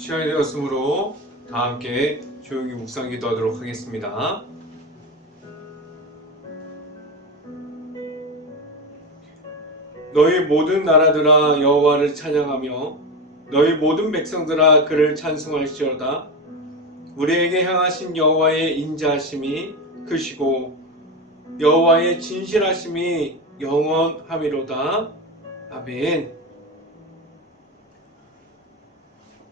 시간이 되었으므로 다 함께 조용히 묵상 기도하도록 하겠습니다. 너희 모든 나라들아 여호와를 찬양하며 너희 모든 백성들아 그를 찬송할지어다. 우리에게 향하신 여호와의 인자하심이 크시고 여호와의 진실하심이 영원함이로다. 아멘.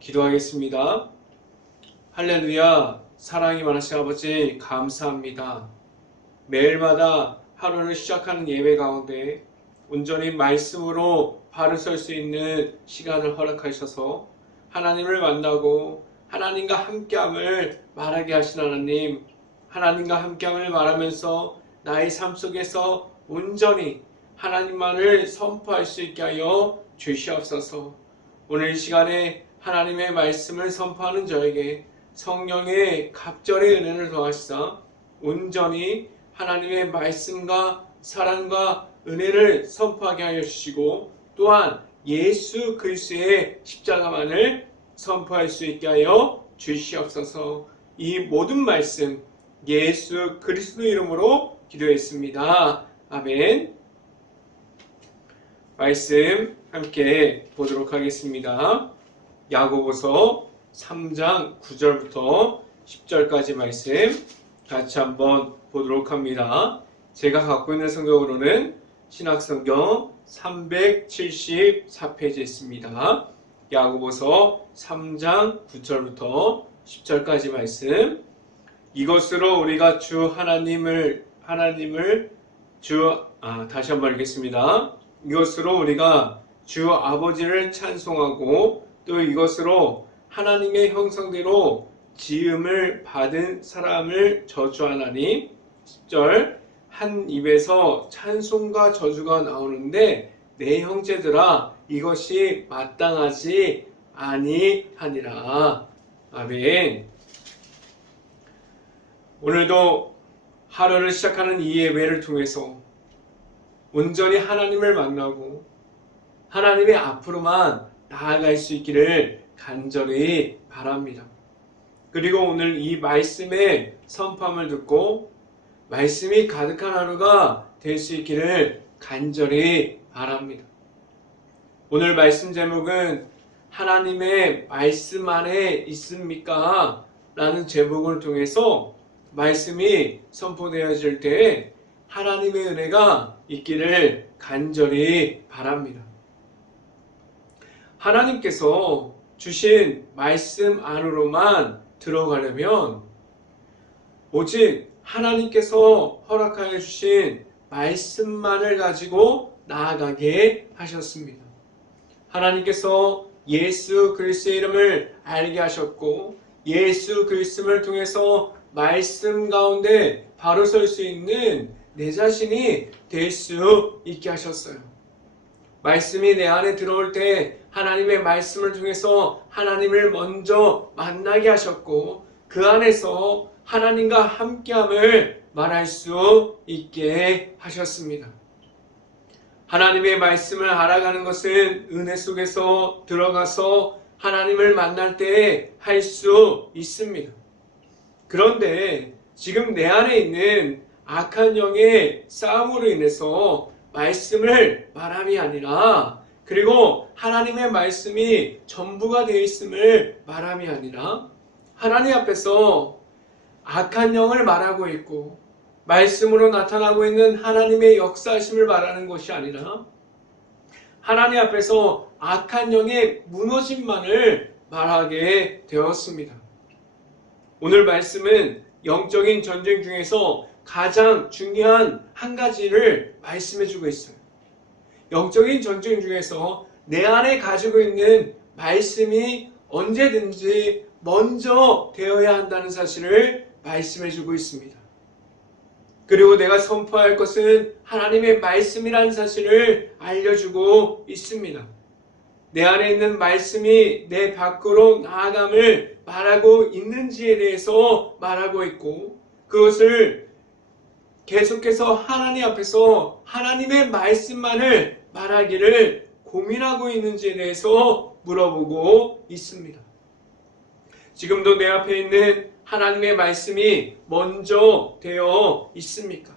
기도하겠습니다. 할렐루야. 사랑이 많으신 아버지 감사합니다. 매일마다 하루를 시작하는 예배 가운데 온전히 말씀으로 바로 설 수 있는 시간을 허락하셔서 하나님을 만나고 하나님과 함께함을 말하게 하신 하나님, 하나님과 함께함을 말하면서 나의 삶 속에서 온전히 하나님만을 선포할 수 있게 하여 주시옵소서. 오늘 이 시간에 하나님의 말씀을 선포하는 저에게 성령의 갑절의 은혜를 더하시사 온전히 하나님의 말씀과 사랑과 은혜를 선포하게 하여 주시고 또한 예수 그리스도의 십자가만을 선포할 수 있게 하여 주시옵소서. 이 모든 말씀 예수 그리스도 이름으로 기도했습니다. 아멘. 말씀 함께 보도록 하겠습니다. 야고보서 3장 9절부터 10절까지 말씀 같이 한번 보도록 합니다. 제가 갖고 있는 성경으로는 신약성경 374페이지에 있습니다. 야고보서 3장 9절부터 10절까지 말씀. 이것으로 우리가 다시 한번 읽겠습니다. 이것으로 우리가 주 아버지를 찬송하고 또 이것으로 하나님의 형상대로 지음을 받은 사람을 저주하나니. 10절. 한 입에서 찬송과 저주가 나오는데 내 형제들아 이것이 마땅하지 아니하니라. 아멘. 오늘도 하루를 시작하는 이 예배를 통해서 온전히 하나님을 만나고 하나님의 앞으로만 나아갈 수 있기를 간절히 바랍니다. 그리고 오늘 이 말씀의 선포함을 듣고 말씀이 가득한 하루가 될 수 있기를 간절히 바랍니다. 오늘 말씀 제목은 하나님의 말씀 안에 있습니까? 라는 제목을 통해서 말씀이 선포되어질 때 하나님의 은혜가 있기를 간절히 바랍니다. 하나님께서 주신 말씀 안으로만 들어가려면 오직 하나님께서 허락하여 주신 말씀만을 가지고 나아가게 하셨습니다. 하나님께서 예수 그리스도의 이름을 알게 하셨고 예수 그리스도를 통해서 말씀 가운데 바로 설 수 있는 내 자신이 될 수 있게 하셨어요. 말씀이 내 안에 들어올 때 하나님의 말씀을 통해서 하나님을 먼저 만나게 하셨고 그 안에서 하나님과 함께함을 말할 수 있게 하셨습니다. 하나님의 말씀을 알아가는 것은 은혜 속에서 들어가서 하나님을 만날 때 할 수 있습니다. 그런데 지금 내 안에 있는 악한 영의 싸움으로 인해서 말씀을 말함이 아니라 그리고 하나님의 말씀이 전부가 되어 있음을 말함이 아니라 하나님 앞에서 악한 영을 말하고 있고 말씀으로 나타나고 있는 하나님의 역사하심을 말하는 것이 아니라 하나님 앞에서 악한 영의 무너짐만을 말하게 되었습니다. 오늘 말씀은 영적인 전쟁 중에서 가장 중요한 한 가지를 말씀해주고 있어요. 영적인 전쟁 중에서 내 안에 가지고 있는 말씀이 언제든지 먼저 되어야 한다는 사실을 말씀해주고 있습니다. 그리고 내가 선포할 것은 하나님의 말씀이라는 사실을 알려주고 있습니다. 내 안에 있는 말씀이 내 밖으로 나아감을 말하고 있는지에 대해서 말하고 있고 그것을 계속해서 하나님 앞에서 하나님의 말씀만을 말하기를 고민하고 있는지에 대해서 물어보고 있습니다. 지금도 내 앞에 있는 하나님의 말씀이 먼저 되어 있습니까?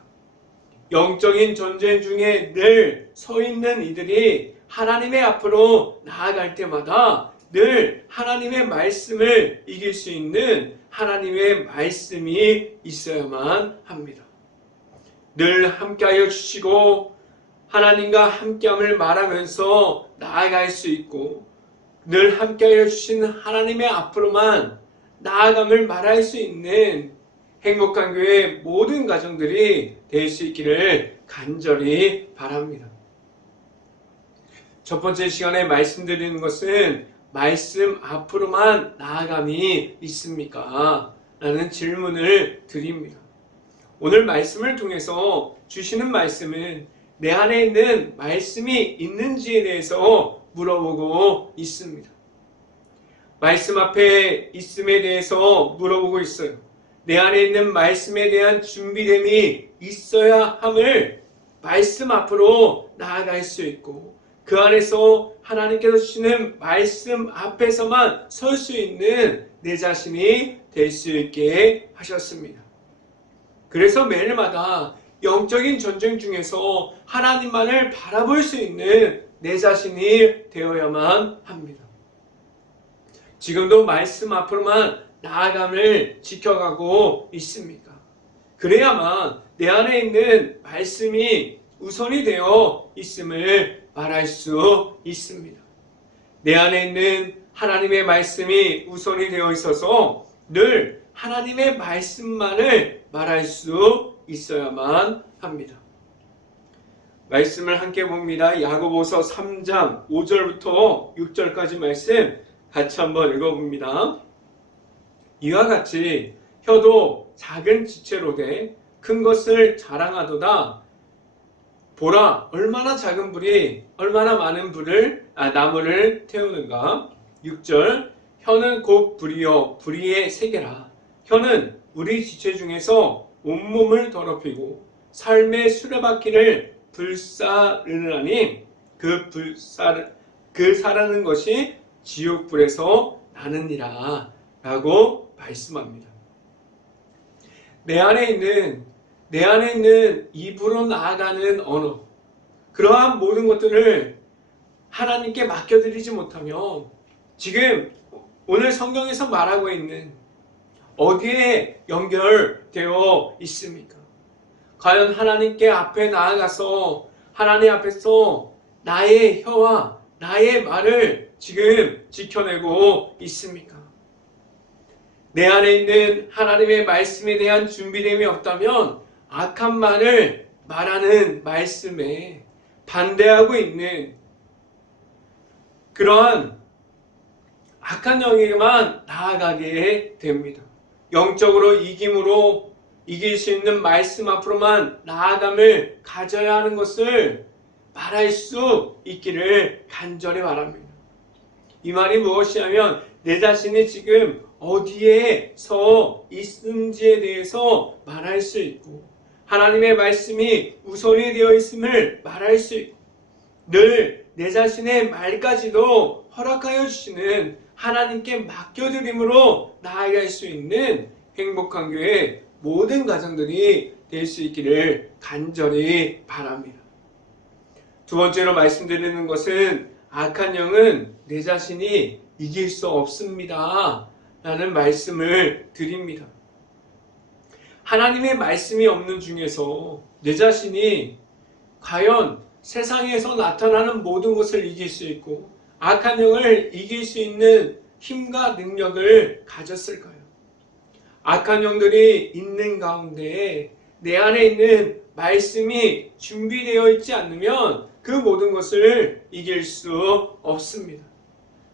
영적인 전쟁 중에 늘 서 있는 이들이 하나님의 앞으로 나아갈 때마다 늘 하나님의 말씀을 이길 수 있는 하나님의 말씀이 있어야만 합니다. 늘 함께하여 주시고 하나님과 함께함을 말하면서 나아갈 수 있고 늘 함께하여 주신 하나님의 앞으로만 나아감을 말할 수 있는 행복한 교회 모든 가정들이 될 수 있기를 간절히 바랍니다. 첫 번째 시간에 말씀드리는 것은 말씀 앞으로만 나아감이 있습니까? 라는 질문을 드립니다. 오늘 말씀을 통해서 주시는 말씀은 내 안에 있는 말씀이 있는지에 대해서 물어보고 있습니다. 말씀 앞에 있음에 대해서 물어보고 있어요. 내 안에 있는 말씀에 대한 준비됨이 있어야 함을 말씀 앞으로 나아갈 수 있고 그 안에서 하나님께서 주시는 말씀 앞에서만 설 수 있는 내 자신이 될 수 있게 하셨습니다. 그래서 매일마다 영적인 전쟁 중에서 하나님만을 바라볼 수 있는 내 자신이 되어야만 합니다. 지금도 말씀 앞으로만 나아감을 지켜가고 있습니까? 그래야만 내 안에 있는 말씀이 우선이 되어 있음을 말할 수 있습니다. 내 안에 있는 하나님의 말씀이 우선이 되어 있어서 늘 하나님의 말씀만을 말할 수 있어야만 합니다. 말씀을 함께 봅니다. 야고보서 3장 5절부터 6절까지 말씀 같이 한번 읽어봅니다. 이와 같이 혀도 작은 지체로 돼 큰 것을 자랑하도다. 보라, 얼마나 작은 불이 얼마나 많은 나무를 태우는가. 6절, 혀는 곧 불이요 불의의 세계라. 혀는 우리 지체 중에서 온몸을 더럽히고 삶의 수레바퀴를 불사르느니 그 사르는 것이 지옥불에서 나느니라 라고 말씀합니다. 내 안에 있는 입으로 나아가는 언어, 그러한 모든 것들을 하나님께 맡겨드리지 못하면 지금 오늘 성경에서 말하고 있는 어디에 연결되어 있습니까? 과연 하나님께 앞에 나아가서 하나님 앞에서 나의 혀와 나의 말을 지금 지켜내고 있습니까? 내 안에 있는 하나님의 말씀에 대한 준비됨이 없다면 악한 말을 말하는 말씀에 반대하고 있는 그러한 악한 영에만 나아가게 됩니다. 영적으로 이김으로 이길 수 있는 말씀 앞으로만 나아감을 가져야 하는 것을 말할 수 있기를 간절히 바랍니다. 이 말이 무엇이냐면 내 자신이 지금 어디에 서 있는지에 대해서 말할 수 있고 하나님의 말씀이 우선이 되어 있음을 말할 수 있고 늘 내 자신의 말까지도 허락하여 주시는 하나님께 맡겨드림으로 나아갈 수 있는 행복한 교회 모든 가정들이 될 수 있기를 간절히 바랍니다. 두 번째로 말씀드리는 것은 악한 영은 내 자신이 이길 수 없습니다 라는 말씀을 드립니다. 하나님의 말씀이 없는 중에서 내 자신이 과연 세상에서 나타나는 모든 것을 이길 수 있고 악한 영을 이길 수 있는 힘과 능력을 가졌을까요? 악한 영들이 있는 가운데 내 안에 있는 말씀이 준비되어 있지 않으면 그 모든 것을 이길 수 없습니다.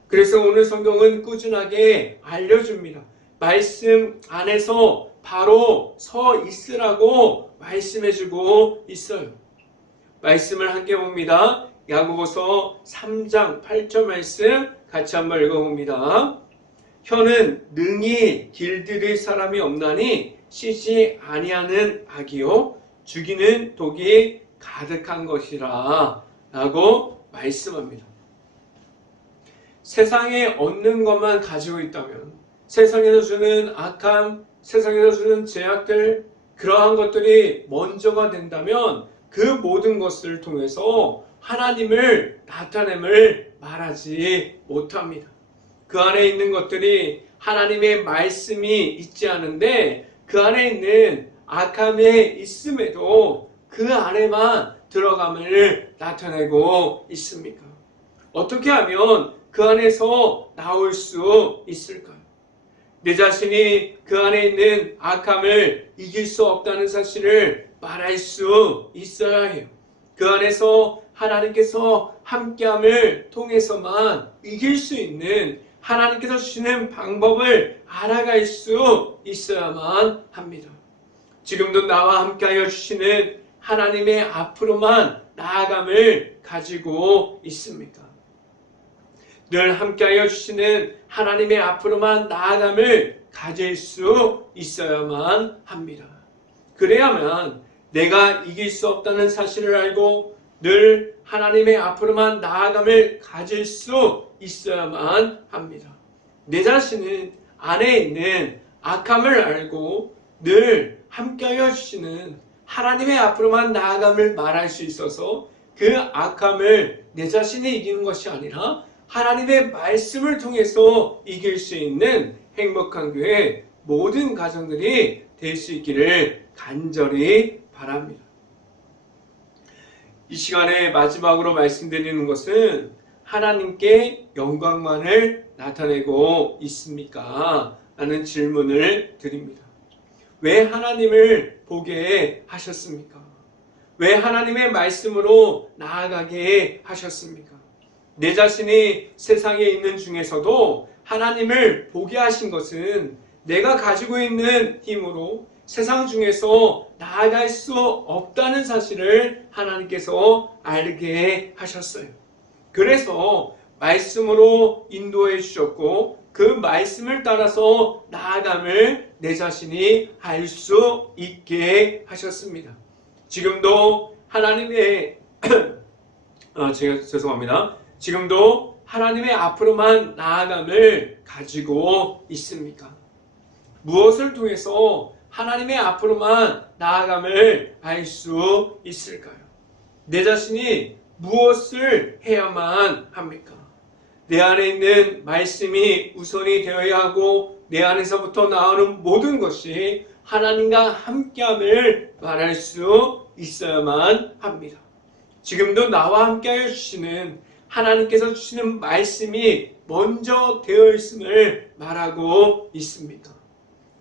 그래서 오늘 성경은 꾸준하게 알려줍니다. 말씀 안에서 바로 서 있으라고 말씀해주고 있어요. 말씀을 함께 봅니다. 야고보서 3장 8절 말씀 같이 한번 읽어봅니다. 혀는 능히 길들일 사람이 없나니 쉬지 아니하는 악이요 죽이는 독이 가득한 것이라 라고 말씀합니다. 세상에 얻는 것만 가지고 있다면 세상에서 주는 악함, 세상에서 주는 제약들, 그러한 것들이 먼저가 된다면 그 모든 것을 통해서 하나님을 나타냄을 말하지 못합니다. 그 안에 있는 것들이 하나님의 말씀이 있지 않은데 그 안에 있는 악함에 있음에도 그 안에만 들어감을 나타내고 있습니까? 어떻게 하면 그 안에서 나올 수 있을까요? 내 자신이 그 안에 있는 악함을 이길 수 없다는 사실을 말할 수 있어야 해요. 그 안에서 하나님께서 함께함을 통해서만 이길 수 있는 하나님께서 주시는 방법을 알아갈 수 있어야만 합니다. 지금도 나와 함께하여 주시는 하나님의 앞으로만 나아감을 가지고 있습니까? 늘 함께하여 주시는 하나님의 앞으로만 나아감을 가질 수 있어야만 합니다. 그래야만 내가 이길 수 없다는 사실을 알고 늘 하나님의 앞으로만 나아감을 가질 수 있어야만 합니다. 내 자신은 안에 있는 악함을 알고 늘 함께하여 주시는 하나님의 앞으로만 나아감을 말할 수 있어서 그 악함을 내 자신이 이기는 것이 아니라 하나님의 말씀을 통해서 이길 수 있는 행복한 교회 모든 가정들이 될 수 있기를 간절히 바랍니다. 이 시간에 마지막으로 말씀드리는 것은 하나님께 영광만을 나타내고 있습니까? 라는 질문을 드립니다. 왜 하나님을 보게 하셨습니까? 왜 하나님의 말씀으로 나아가게 하셨습니까? 내 자신이 세상에 있는 중에서도 하나님을 보게 하신 것은 내가 가지고 있는 힘으로 세상 중에서 나아갈 수 없다는 사실을 하나님께서 알게 하셨어요. 그래서 말씀으로 인도해 주셨고 그 말씀을 따라서 나아감을 내 자신이 알 수 있게 하셨습니다. 지금도 하나님의 죄송합니다. 지금도 하나님의 앞으로만 나아감을 가지고 있습니까? 무엇을 통해서 하나님의 앞으로만 나아감을 알 수 있을까요? 내 자신이 무엇을 해야만 합니까? 내 안에 있는 말씀이 우선이 되어야 하고 내 안에서부터 나오는 모든 것이 하나님과 함께함을 말할 수 있어야만 합니다. 지금도 나와 함께하여 주시는 하나님께서 주시는 말씀이 먼저 되어 있음을 말하고 있습니다.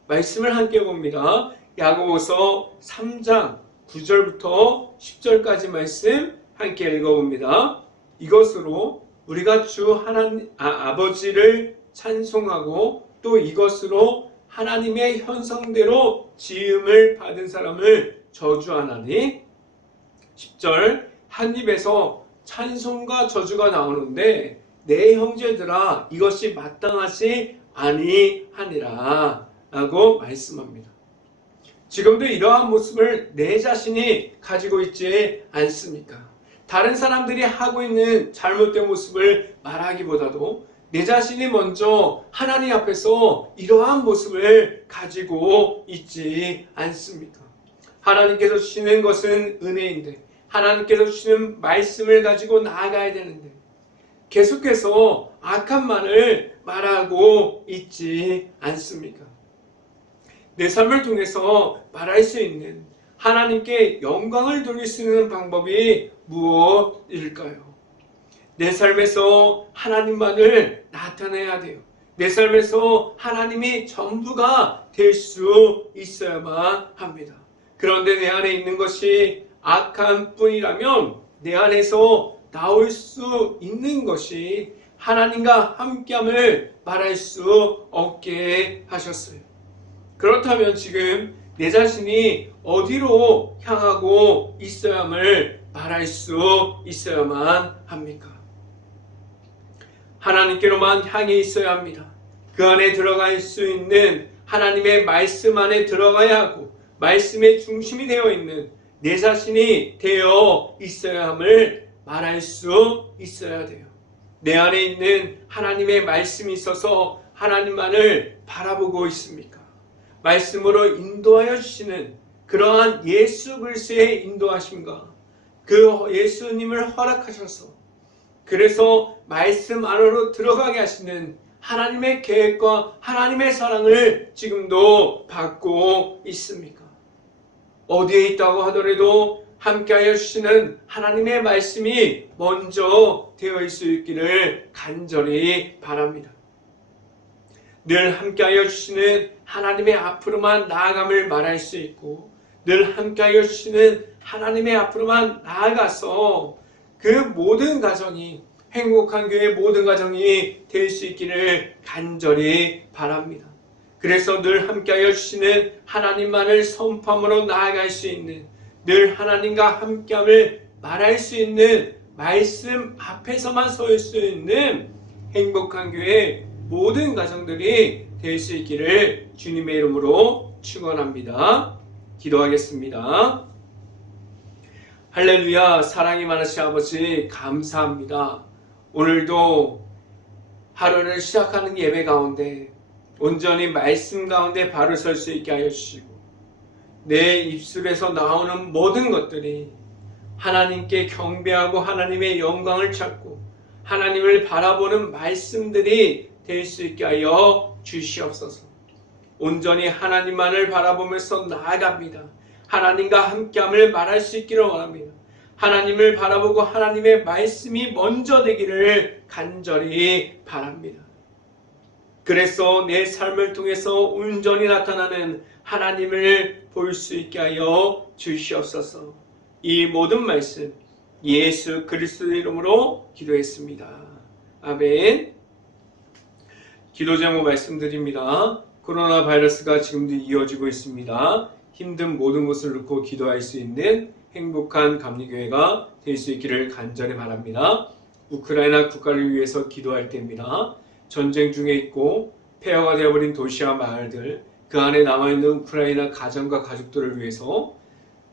말씀을 함께 봅니다. 야고보서 3장 9절부터 10절까지 말씀 함께 읽어봅니다. 이것으로 우리가 주 하나님 아버지를 찬송하고 또 이것으로 하나님의 현성대로 지음을 받은 사람을 저주하나니 10절 한 입에서 찬송과 저주가 나오는데 내 형제들아 이것이 마땅하지 아니하니라 라고 말씀합니다. 지금도 이러한 모습을 내 자신이 가지고 있지 않습니까? 다른 사람들이 하고 있는 잘못된 모습을 말하기보다도 내 자신이 먼저 하나님 앞에서 이러한 모습을 가지고 있지 않습니까? 하나님께서 주시는 것은 은혜인데 하나님께서 주시는 말씀을 가지고 나아가야 되는데 계속해서 악함만을 말하고 있지 않습니까? 내 삶을 통해서 말할 수 있는 하나님께 영광을 돌릴 수 있는 방법이 무엇일까요? 내 삶에서 하나님만을 나타내야 돼요. 내 삶에서 하나님이 전부가 될 수 있어야만 합니다. 그런데 내 안에 있는 것이 악한 뿐이라면 내 안에서 나올 수 있는 것이 하나님과 함께함을 말할 수 없게 하셨어요. 그렇다면 지금 내 자신이 어디로 향하고 있어야 함을 말할 수 있어야만 합니까? 하나님께로만 향해 있어야 합니다. 그 안에 들어갈 수 있는 하나님의 말씀 안에 들어가야 하고 말씀의 중심이 되어 있는 내 자신이 되어 있어야 함을 말할 수 있어야 돼요. 내 안에 있는 하나님의 말씀이 있어서 하나님만을 바라보고 있습니까? 말씀으로 인도하여 주시는 그러한 예수 그리스도의 인도하심과 그 예수님을 허락하셔서 그래서 말씀 안으로 들어가게 하시는 하나님의 계획과 하나님의 사랑을 지금도 받고 있습니까? 어디에 있다고 하더라도 함께하여 주시는 하나님의 말씀이 먼저 되어 있을 수 있기를 간절히 바랍니다. 늘 함께하여 주시는 하나님의 앞으로만 나아감을 말할 수 있고 늘 함께하여 주시는 하나님의 앞으로만 나아가서 그 모든 가정이 행복한 교회의 모든 가정이 될 수 있기를 간절히 바랍니다. 그래서 늘 함께하여 주시는 하나님만을 선포함으로 나아갈 수 있는 늘 하나님과 함께함을 말할 수 있는 말씀 앞에서만 설 수 있는 행복한 교회 모든 가정들이 될 수 있기를 주님의 이름으로 축원합니다. 기도하겠습니다. 할렐루야. 사랑이 많으신 아버지 감사합니다. 오늘도 하루를 시작하는 예배 가운데 온전히 말씀 가운데 바로 설 수 있게 하여 주시고 내 입술에서 나오는 모든 것들이 하나님께 경배하고 하나님의 영광을 찾고 하나님을 바라보는 말씀들이 될 수 있게 하여 주시옵소서. 온전히 하나님만을 바라보면서 나아갑니다. 하나님과 함께함을 말할 수 있기를 원합니다. 하나님을 바라보고 하나님의 말씀이 먼저 되기를 간절히 바랍니다. 그래서 내 삶을 통해서 온전히 나타나는 하나님을 볼 수 있게 하여 주시옵소서. 이 모든 말씀 예수 그리스도의 이름으로 기도했습니다. 아멘. 기도 제목 말씀드립니다. 코로나 바이러스가 지금도 이어지고 있습니다. 힘든 모든 것을 놓고 기도할 수 있는 행복한 감리교회가 될 수 있기를 간절히 바랍니다. 우크라이나 국가를 위해서 기도할 때입니다. 전쟁 중에 있고 폐허가 되어버린 도시와 마을들, 그 안에 남아있는 우크라이나 가정과 가족들을 위해서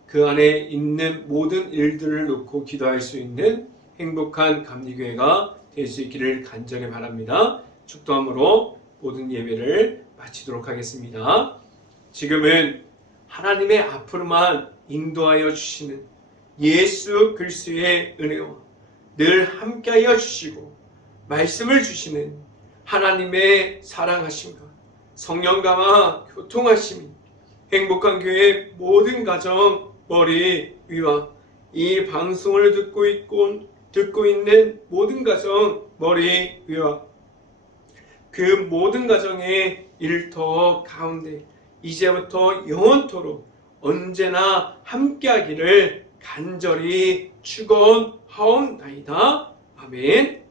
그 안에 있는 모든 일들을 놓고 기도할 수 있는 행복한 감리교회가 될 수 있기를 간절히 바랍니다. 축도함으로 모든 예배를 마치도록 하겠습니다. 지금은 하나님의 앞으로만 인도하여 주시는 예수 그리스도의 은혜와 늘 함께하여 주시고 말씀을 주시는 하나님의 사랑하심과 성령감화 교통하심이 행복한 교회 모든 가정 머리 위와 이 방송을 듣고 있는 모든 가정 머리 위와 그 모든 가정의 일터 가운데 이제부터 영원토록 언제나 함께하기를 간절히 축원하옵나이다. 아멘.